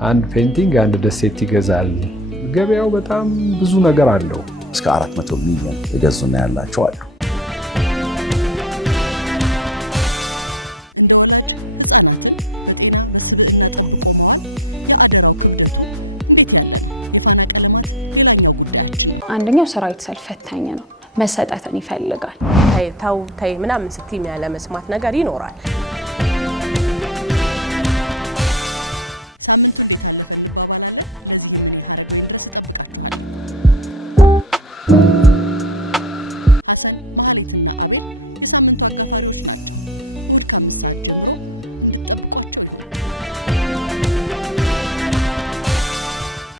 አንድ ፔንቲንግ አንድ ደሴት ይገዛል። ገበያው በጣም ብዙ ነገር አለው። እስከ 400 ሚሊዮን የገዙና ያላቸው አሉ። አንደኛው ሰራዊት ሰልፍ ፈታኝ ነው። መሰጠትን ይፈልጋል። ታው ምናምን ስትይ ያለ መስማት ነገር ይኖራል።